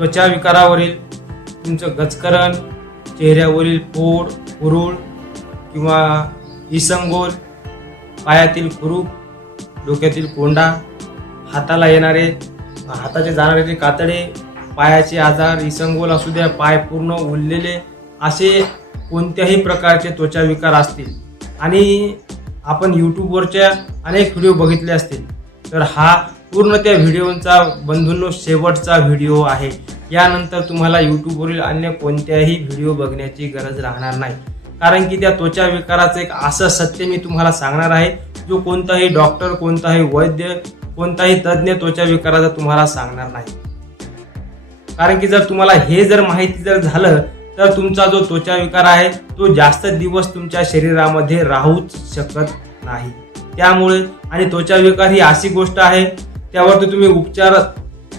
त्वचा विकारावरील तुमचं गचकरण चेहऱ्यावरील फोड पुरुळ किंवा इसंगोल पायातील कुरूप डोक्यातील कोंडा हाताला येणारे हाताचे जाणारे ते कातडे पायाचे आजार इसंगोल असू द्या पाय पूर्ण उरलेले असे कोणत्याही प्रकारचे त्वचा विकार असतील. आणि आपण यूट्यूबवरच्या अनेक व्हिडिओ बघितले असतील. तर हा पूर्ण त्या व्हिडिओचा बंधूंनो शेवटचा व्हिडिओ आहे. यानंतर तुम्हाला यूट्यूबवरील अन्य कोणत्याही व्हिडिओ बघण्याची गरज राहणार नाही. कारण की त्या त्वचा विकाराचं एक असं सत्य मी तुम्हाला सांगणार आहे जो कोणताही डॉक्टर कोणताही वैद्य कोणताही तज्ज्ञ त्वचा विकाराचा तुम्हाला सांगणार नाही. कारण की जर तुम्हाला हे जर माहिती जर झालं तर तुमचा जो त्वचा विकार आहे तो जास्त दिवस तुमच्या शरीरामध्ये राहूच शकत नाही. त्यामुळे आणि त्वचा विकार ही अशी गोष्ट आहे त्यावरती तुम्ही उपचार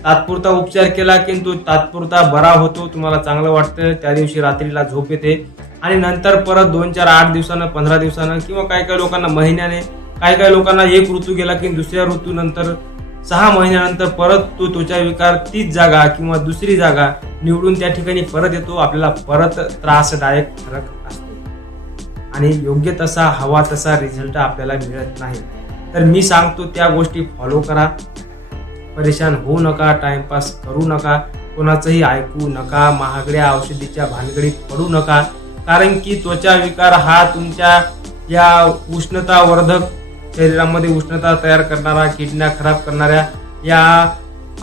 तात्पुरता उपचार केला की तो तात्पुरता बरा होतो तुम्हाला चांगलं वाटतं. त्या दिवशी रात्रीला झोप येते. आणि नंतर परत दोन चार आठ दिवसानं पंधरा दिवसानं किंवा काही काही लोकांना महिन्याने काही काही लोकांना एक ऋतू गेला की दुसऱ्या ऋतूनंतर सहा महिन्यानंतर परत तो त्वचा विकार तीच जागा किंवा दुसरी जागा निवडून त्या ठिकाणी परत येतो. आपल्याला परत त्रासदायक फरक असतो. आणि योग्य तसा हवा तसा रिझल्ट आपल्याला मिळत नाही. तर मी सांगतो त्या गोष्टी फॉलो करा. परेशान होऊ नका टाइमपास करू नका कोणाचंही ऐकू नका महागड्या औषधीच्या भानगडीत पडू नका. कारण की त्वचा विकार हा तुमच्या या उष्णतावर्धक शरीरामध्ये उष्णता तयार करणारा किडण्या खराब करणाऱ्या या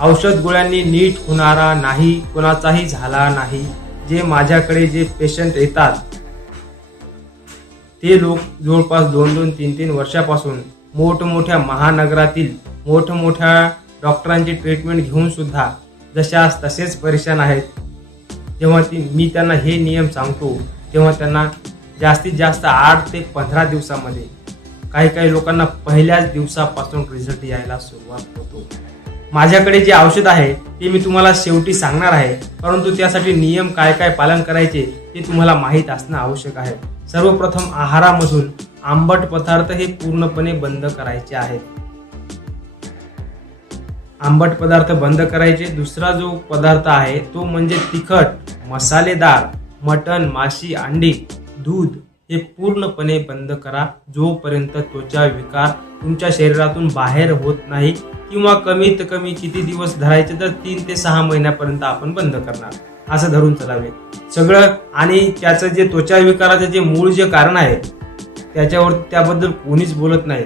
औषध गोळ्यांनी नीट होणारा नाही कोणाचाही झाला नाही. जे माझ्याकडे जे पेशंट येतात ते लोक जवळपास दोन दोन तीन तीन वर्षापासून मोठमोठ्या महानगरातील मोठमोठ्या डॉक्टरांची ट्रीटमेंट घेऊन सुद्धा जशास तसेच परेशान आहेत. जेव्हा ती मी त्यांना हे नियम सांगतो तेव्हा त्यांना जास्तीत जास्त आठ ते पंधरा दिवसामध्ये काही काही लोकांना पहिल्याच दिवसापासून रिझल्ट यायला सुरुवात होतो. माझ्याकडे जे औषध आहे ते मी तुम्हाला शेवटी सांगणार आहे परंतु त्यासाठी नियम काय काय पालन करायचे ते तुम्हाला माहीत असणं आवश्यक आहे. सर्वप्रथम आहारामधून आंबट पदार्थ हे पूर्णपणे बंद करायचे आहेत. आंबट पदार्थ बंद करायचे. दुसरा जो पदार्थ आहे तो म्हणजे तिखट मसालेदार मटण माशी अंडी दूध हे पूर्णपणे बंद करा. जोपर्यंत त्वचा विकार तुमच्या शरीरातून बाहेर होत नाही किंवा कमीत कमी किती दिवस धरायचे तर तीन ते सहा महिन्यापर्यंत आपण बंद करणार. असं धरून चलावे. सगळं आणि त्याचं जे त्वचा विकाराचं जे मूळ जे कारण आहे त्याच्यावर त्याबद्दल कोणीच बोलत नाही.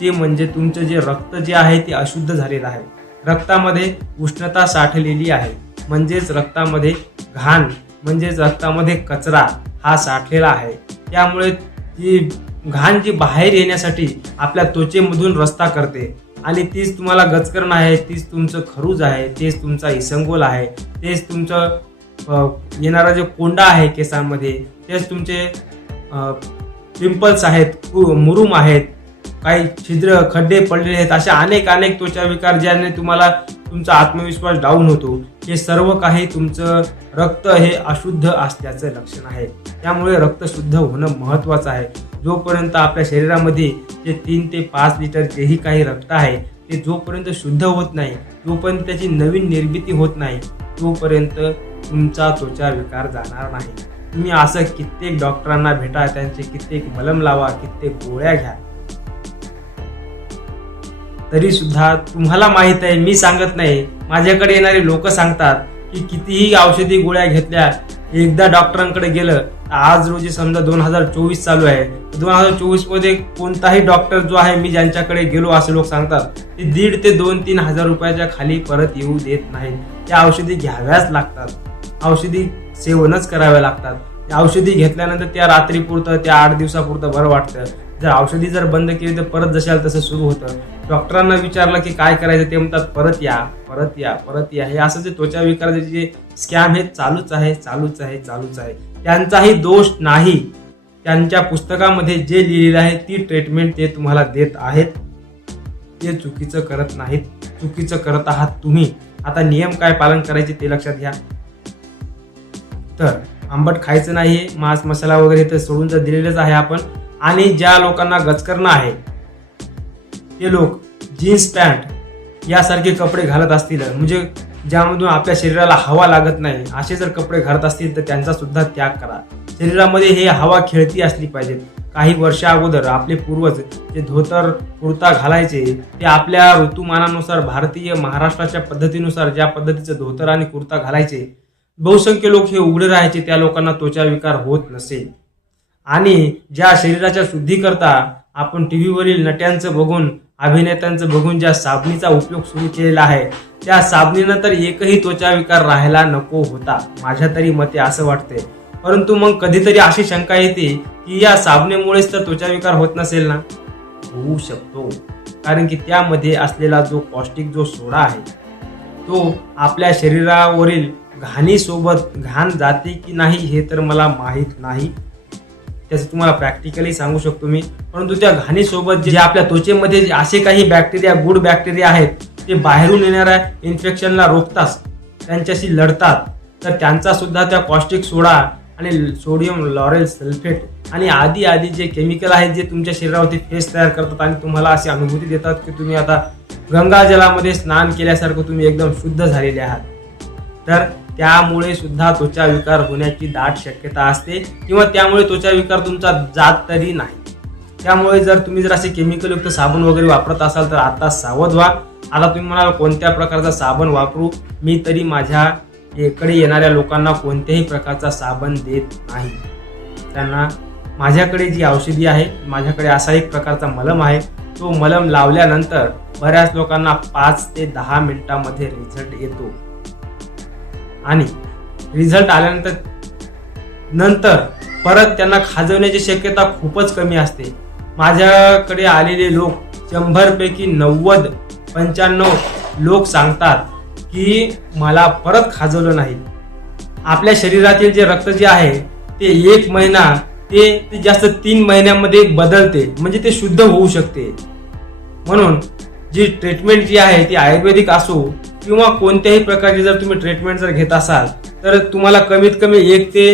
ते म्हणजे तुमचं जे रक्त जे आहे ते अशुद्ध झालेलं आहे. रक्तामध्ये उष्णता साठलेली आहे. म्हणजेच रक्तामध्ये घाण म्हणजेच रक्तामध्ये कचरा हा साठलेला आहे. त्यामुळे ती घाण जी बाहेर येण्यासाठी आपल्या त्वचेमधून रस्ता करते. आणि तीच तुम्हाला गचकरण आहे तीच तुमचं खरूज आहे तेच तुमचा इसंगोल आहे तेच तुमचं येणारा जो कोंडा आहे केसांमध्ये तेच तुमचे पिंपल्स आहेत कु- मुरुम आहेत काही छिद्र खड्डे पडलेले आहेत अशा अनेक अनेक त्वचा विकार ज्याने तुम्हाला तुमचा आत्मविश्वास डाऊन होतो. हे सर्व काही तुमचं रक्त हे अशुद्ध असल्याचं लक्षण आहे. त्यामुळे रक्त शुद्ध होणं महत्वाचं आहे. जोपर्यंत आपल्या शरीरामध्ये जे तीन ते पाच लिटर जेही काही रक्त आहे ते जोपर्यंत शुद्ध होत नाही जोपर्यंत त्याची नवीन निर्मिती होत नाही तोपर्यंत तुमचा त्वचा विकार जाणार नाही. तुम्ही असं कित्येक डॉक्टरांना भेटा त्यांचे कित्येक मलम लावा कित्येक गोळ्या घ्या. तरी सुद्धा तुम्हाला माहीत आहे मी सांगत नाही. माझ्याकडे येणारे लोक सांगतात की कितीही औषधी गोळ्या घेतल्या एकदा डॉक्टरांकडे गेलं तर आज रोजी समजा दोन हजार चोवीस चालू आहे. दोन हजार चोवीसमध्ये कोणताही डॉक्टर जो आहे मी ज्यांच्याकडे गेलो असे लोक सांगतात ते दीड ते दोन तीन हजार रुपयाच्या खाली परत येऊ देत नाहीत. त्या औषधी घ्याव्याच लागतात. औषधी सेवनच कराव्या लागतात. त्या औषधी घेतल्यानंतर त्या रात्रीपुरतं त्या आठ दिवसापुरतं बरं वाटतं. जर औषधी जर बंद केली तर परत जशाल तसं सुरू होतं. डॉक्टरांना विचारलं की काय करायचं ते म्हणतात परत या परत या परत या. हे असं जे त्वचा विकाराचे जे स्कॅम हे चालूच आहे चालूच आहे चालूच आहे. त्यांचाही दोष नाही. त्यांच्या पुस्तकामध्ये जे लिहिलेलं आहे ती ट्रीटमेंट ते तुम्हाला देत आहेत. ते चुकीचं करत नाहीत. चुकीचं करत आहात तुम्ही. आता नियम काय पालन करायचे ते लक्षात घ्या. तर आंबट खायचं नाही मांस मसाला वगैरे तर सोडून तर दिलेलंच आहे आपण. आणि ज्या लोकांना गचकरणं आहे ते लोक जीन्स पॅन्ट यासारखे कपडे घालत असतील. म्हणजे ज्यामधून आपल्या शरीराला हवा लागत नाही असे जर कपडे घालत असतील तर त्यांचा सुद्धा त्याग करा. शरीरामध्ये हे हवा खेळती असली पाहिजेत काही वर्षा अगोदर आपले पूर्वज जे धोतर कुर्ता घालायचे ते आपल्या ऋतुमानानुसार भारतीय महाराष्ट्राच्या पद्धतीनुसार ज्या पद्धतीचं धोतर आणि कुर्ता घालायचे बहुसंख्य लोक हे उघडे राहायचे त्या लोकांना त्वचा विकार होत नसेल. आणि ज्या शरीराच्या शुद्धीकरता आपण टी व्हीवरील नट्यांचं बघून अभिनेत्यांचं बघून ज्या साबणीचा उपयोग सुरू केलेला आहे त्या साबणीनं तर एकही त्वचा विकार राहायला नको होता. माझ्या तरी मते असं वाटतंय. परंतु मग कधीतरी अशी शंका येते की या साबणेमुळेच तर त्वचा विकार होत नसेल ना? होऊ शकतो. कारण की त्यामध्ये असलेला जो पौष्टिक जो सोडा आहे तो आपल्या शरीरावरील घाणीसोबत घाण जाते की नाही हे तर मला माहीत नाही. त्याचं तुम्हाला प्रॅक्टिकली सांगू शकतो मी. परंतु त्या घाणीसोबत जे आपल्या त्वचेमध्ये जे असे काही बॅक्टेरिया गुड बॅक्टेरिया आहेत ते बाहेरून येणाऱ्या इन्फेक्शनला रोखतात त्यांच्याशी लढतात. तर त्यांचा सुद्धा त्या पौष्टिक सोडा आणि सोडियम लॉरेल सल्फेट आणि आधी आधी जे केमिकल आहेत जे तुमच्या शरीरावरती फेस तयार करतात आणि तुम्हाला अशी अनुभूती देतात की तुम्ही आता गंगा जलामध्ये स्नान केल्यासारखं तुम्ही एकदम शुद्ध झालेले आहात. तर त्यामुळे सुद्धा त्वचा विकार होण्याची दाट शक्यता असते किंवा त्यामुळे त्वचा विकार तुमचा जात तरी नाही. त्यामुळे जर तुम्ही जर असे केमिकलयुक्त साबण वगैरे वापरत असाल तर आता सावध व्हा. आता तुम्ही म्हणाल कोणत्या प्रकारचा साबण वापरू? मी तरी माझ्या इकडे येणाऱ्या लोकांना कोणत्याही प्रकारचा साबण देत नाही. त्यांना माझ्याकडे जी औषधी आहे माझ्याकडे असा एक प्रकारचा मलम आहे तो मलम लावल्यानंतर बऱ्याच लोकांना पाच ते दहा मिनिटामध्ये रिझल्ट येतो. आणि रिझल्ट आल्यानंतर नंतर परत त्यांना खाजवण्याची शक्यता खूपच कमी असते. माझ्याकडे आलेले लोक शंभरपैकी नव्वद पंच्याण्णव लोक सांगतात की मला परत खाजवलं नाही. आपल्या शरीरातील जे रक्त जे आहे ते एक महिना ते ते जास्त तीन महिन्यामध्ये बदलते म्हणजे ते शुद्ध होऊ शकते. म्हणून जी ट्रीटमेंट जी आहे ती आयुर्वेदिक असो किंवा कोणत्याही प्रकारची जर तुम्ही ट्रीटमेंट जर घेत असाल तर तुम्हाला कमीत कमी एक ते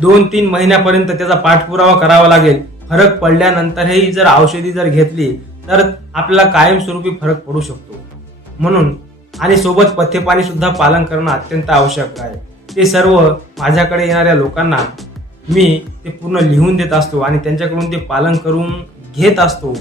दोन तीन महिन्यापर्यंत त्याचा पाठपुरावा करावा लागेल. फरक पडल्यानंतरही जर औषधी जर घेतली तर आपल्याला कायमस्वरूपी फरक पडू शकतो. म्हणून आणि सोबत पथ्यपाणी सुद्धा पालन करणं अत्यंत आवश्यक आहे. ते सर्व माझ्याकडे येणाऱ्या लोकांना मी ते पूर्ण लिहून देत असतो आणि त्यांच्याकडून ते पालन करून घेत असतो.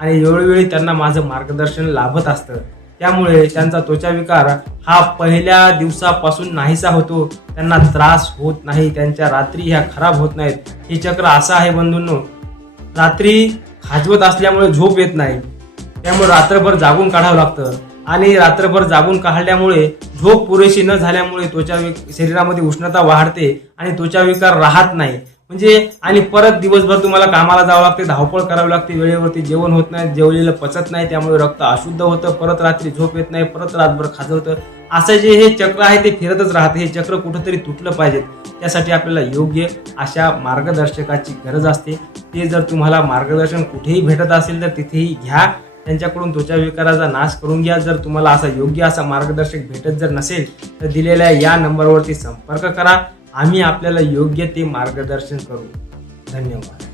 आणि वेळोवेळी त्यांना माझं मार्गदर्शन लाभत असतं. त्यामुळे त्यांचा त्वचा विकार हा पहिल्या दिवसापासून नाहीसा होतो. त्यांना त्रास होत नाही त्यांच्या रात्री ह्या खराब होत नाहीत. हे चक्र असं आहे बंधूंनो. रात्री खाजवत असल्यामुळे झोप येत नाही. त्यामुळे रात्रभर जागून काढावं लागतं. आणि रात्रभर जागून काढल्यामुळे झोप पुरेशी न झाल्यामुळे त्वचा शरीरामध्ये उष्णता वाढते आणि त्वचा विकार राहत नाही. म्हणजे आणि परत दिवसभर तुम्हाला कामाला जावं लागते धावपळ करावी लागते वेळेवरती जेवण होत नाही जेवलेलं पचत नाही त्यामुळे रक्त अशुद्ध होतं परत रात्री झोप येत नाही परत रातभर खाजवतं. असं जे हे चक्र आहे ते फिरतच राहते. हे चक्र कुठंतरी तुटलं पाहिजे. त्यासाठी आपल्याला योग्य अशा मार्गदर्शकाची गरज असते. ते जर तुम्हाला मार्गदर्शन कुठेही भेटत असेल तर तिथेही घ्या. त्यांच्याकडून त्वचा विकाराचा नाश करून घ्या. जर तुम्हाला असा योग्य असा मार्गदर्शक भेटत जर नसेल तर दिलेल्या या नंबरवरती संपर्क करा. आम्ही आपल्याला योग्य ते मार्गदर्शन करू. धन्यवाद.